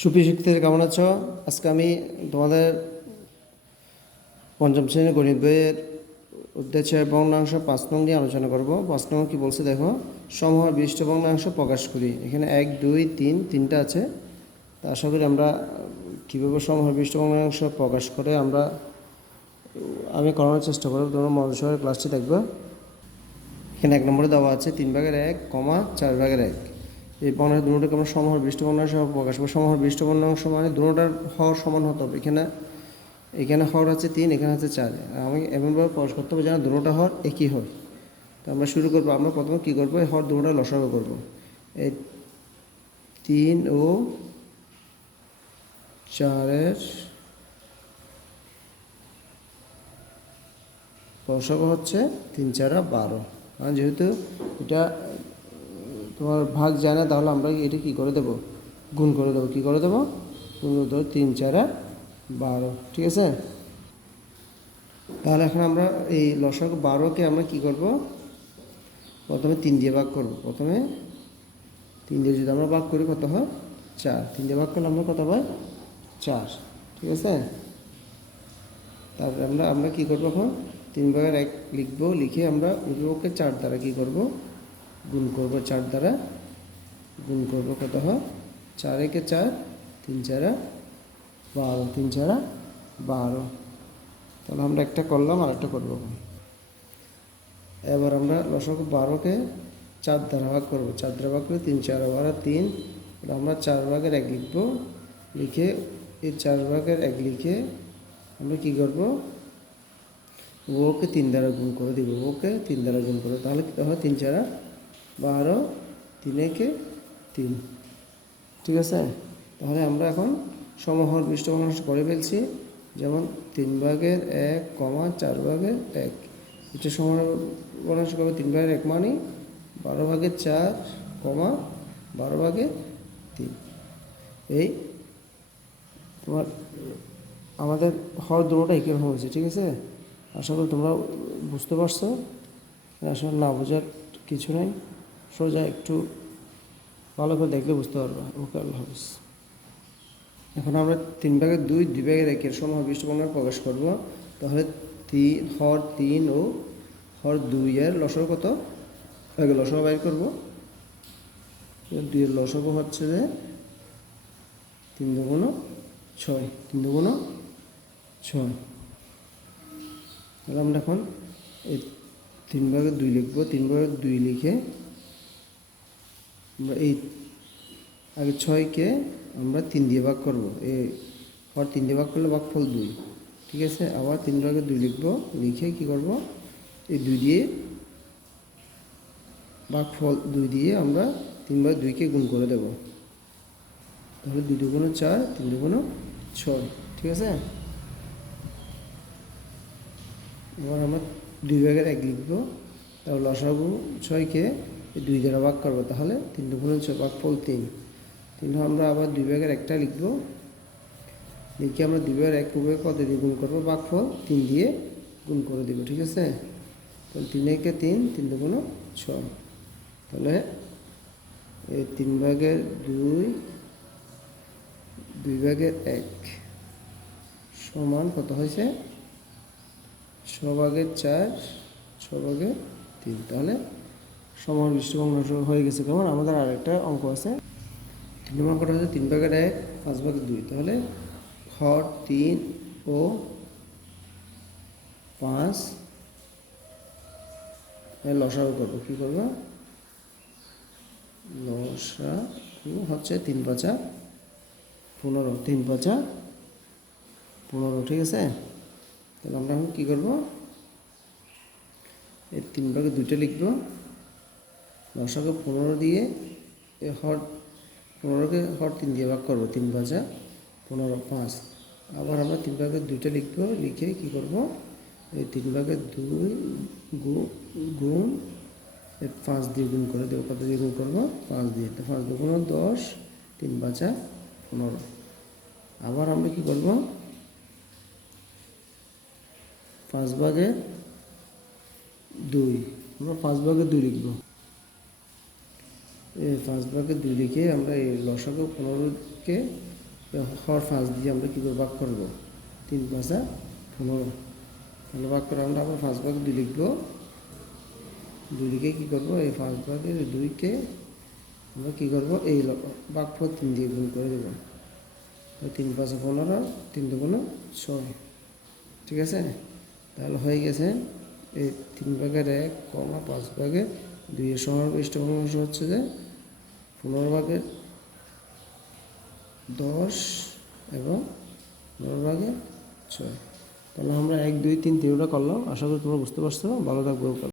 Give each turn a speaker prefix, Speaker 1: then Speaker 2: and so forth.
Speaker 1: সুপ্রিয় কেমন আছো আজকে আমি তোমাদের পঞ্চম শ্রেণির গণিত বইয়ের উদ্দেশ্যে ভগ্নাংশ পাঁচ নং নিয়ে আলোচনা করব। পাঁচ নং কি বলছে দেখো সমূহ বিশিষ্ট ভগ্নাংশ প্রকাশ করি। এখানে এক, দুই, তিন, তিনটা আছে। তা আশা করি আমরা কীভাবে সমূহ বিশিষ্ট ভগ্নাংশ প্রকাশ করে আমরা আমি করানোর চেষ্টা করব। তোমরা মনোযোগ সহকারে ক্লাসটি দেখবে। এখানে এক নম্বরে দেওয়া আছে, তিন ভাগের এক, কমা চার ভাগের এক। এই বর্ণার দুটোকে আমরা সমহর বৃষ্টি বর্ণাংশ প্রকাশ করব। সমহর বৃষ্টি বর্ণাংশ মানে দুটোটার হর সমান হতে হবে। এখানে এখানে হর আছে তিন, এখানে আছে চার। আমি এমনভাবে প্রকাশ করতে হবে যেন দুটোটা হর একই হয়। তো আমরা শুরু করব। আমরা প্রথমে কী করব? এই হর দুটোটা লসাগু করব। এই তিন ও চারের লসাগু হচ্ছে তিন, চারা বারো। আর যেহেতু এটা তোমার ভাগ যায় না, তাহলে আমরা এটা কী করে দেবো? গুণ করে দেবো। কী করে দেবো? গুণ করে দেবো তিন, চারা বারো। ঠিক আছে? তাহলে এখন আমরা এই লসক বারোকে আমরা কি করব? প্রথমে তিন দিয়ে ভাগ করব। প্রথমে তিন দিয়ে যদি আমরা ভাগ করি, কত হয়? চার। তিন দিয়ে ভাগ করলে আমরা কত হয় চার। ঠিক আছে? তারপরে আমরা আমরা কী করব এখন? তিন ভাগের এক লিখব, লিখে আমরা উদ্যোগকে চার দ্বারা কী করব? গুণ করব চার দ্বারা। গুণ করব কত হয়? চার একে চার, তিন চারা বারো, তিন চারা বারো। তাহলে আমরা একটা করলাম আর একটা করব। এবার আমরা লসক বারোকে চার দ্বারা ভাগ করব। চার দ্বারা ভাগ করে তিন চার বারো, তিন। আমরা চার ভাগের এক লিখব। লিখে এই চার ভাগের এক লিখে আমরা কী করব? ওকে তিন দ্বারা গুণ করে দিব। ওকে তিন দ্বারা গুণ করে তাহলে হয়? তিন চারা বারো তিন একে তিন। ঠিক আছে? তাহলে আমরা এখন সমহর পৃষ্ঠ করে ফেলছি। যেমন তিন ভাগের এক কমা চার ভাগের এক। এটা সমহর করবে তিন ভাগের এক মানে বারো ভাগের চার কমা বারো ভাগের তিন। এই তোমার, আমাদের হর একই রকম হয়েছে, ঠিক আছে? আশা করি তোমরা বুঝতে পারছ। আসলে না বোঝার কিছু নেই। সোজা একটু ভালো করে দেখলে বুঝতে পারবা ওকে আল্লাহ হাফিজ এখন আমরা তিন ভাগের দুই দুই ভাগের একের সময় বিষ্টবর্ণ প্রকাশ করব। তাহলে তিন, হর তিন ও হর দুই, এর লসর কত? আগে লসক বাইর করব। দুইয়ের লসক হচ্ছে যে তিন দুগুণ ছয়, তিন দুগুণ ছয়। তাহলে আমরা এখন এই তিন ভাগের দুই লিখব, তিন ভাগের দুই লিখে আমরা এই আগে ছয়কে আমরা তিন দিয়ে ভাগ করব। এ পর তিন দিয়ে ভাগ করলে ভাগফল দুই। ঠিক আছে? আবার তিন ভাগের দুই লিখব। লিখে কি করব? এই দুই দিয়ে ভাগফল দুই দিয়ে আমরা তিন ভাগ দুইকে গুণ করে দেব। তাহলে দুই দুগুণ চার, তিন দুগুণ ছয়। ঠিক আছে? এবার আমরা দুই ভাগের এক লিখব। তাহলে লসাগু ছয়কে দুই দ্বারা ভাগ করব, তাহলে তিন দুগুণ ছয় ভাগ ফল তিন। তিন আমরা আবার দুই ভাগের একটা লিখব। লিখে আমরা দুই ভাগের এক রূপে কত দিয়ে গুণ করব? ভাগ ফল তিন দিয়ে গুণ করে দেবো, ঠিক আছে? তাহলে তিন একে তিন তিন দুগুণ ছয়। তাহলে এই তিন ভাগের দুই দুই ভাগের এক সমান কত হয়েছে? ছ ভাগের চার, ছ ভাগের তিন। তাহলে সমান বৃষ্টি হয়ে গেছে কেমন? আমাদের আরেকটা অঙ্ক আছে। তিন নম্বর অঙ্কটা হচ্ছে তিন ভাগের এক, পাঁচ ভাগের দুই। তাহলে হর তিন ও পাঁচ লসাগু করব। কী করব? লসা হচ্ছে তিন পাঁচা পনেরো। তিন পাঁচা পনেরো, ঠিক আছে? তাহলে আমরা এখন কী করব? এই তিন ভাগে দুইটা লিখব। লসাকে পনেরো দিয়ে হর পনেরোকে হর তিন দিয়ে ভাগ করব, তিন ভাজা পনেরো, পাঁচ। আবার আমরা তিন ভাগের দুইটা লিখব, লিখে কি করব? এই তিন ভাগের দুই গুণ পাঁচ দিয়ে গুণ করে দেবো। কত দিয়ে গুণ করব? পাঁচ দিয়ে। তো পাঁচ দুগুণ দশ, তিন বাজা পনেরো। আবার আমরা কি করব? পাঁচ ভাগে দুই। আমরা পাঁচ ভাগে দুই লিখব। এই পাঁচ ভাগে দুই লিখে আমরা এই লসাগু পনেরোকে হর পাঁচ দিয়ে আমরা কী করে ভাগ করব? তিন পাঁচা পনেরো। তাহলে ভাগ করে আমরা আবার পাঁচ ভাগ দুই লিখব। দুই লিখে কী করব? এই পাঁচ ভাগের দুইকে আমরা কী করব? এই ভাগ ফল তিন দিয়ে গুণ করে দেবো। তিন পাঁচে পনেরো তিন দুগুণ ছয়। ঠিক আছে? তাহলে হয়ে গেছে। এই তিন ভাগের এক কমা পাঁচ ভাগের দুইয়ের সমাবিষ্ট হচ্ছে যে পনেরো ভাগের দশ এবং পনেরো ভাগের ছয়। তাহলে আমরা এক, দুই, তিন, তিনটা করলাম। আশা করি তোমরা বুঝতে পারছ। ভালো থাকব।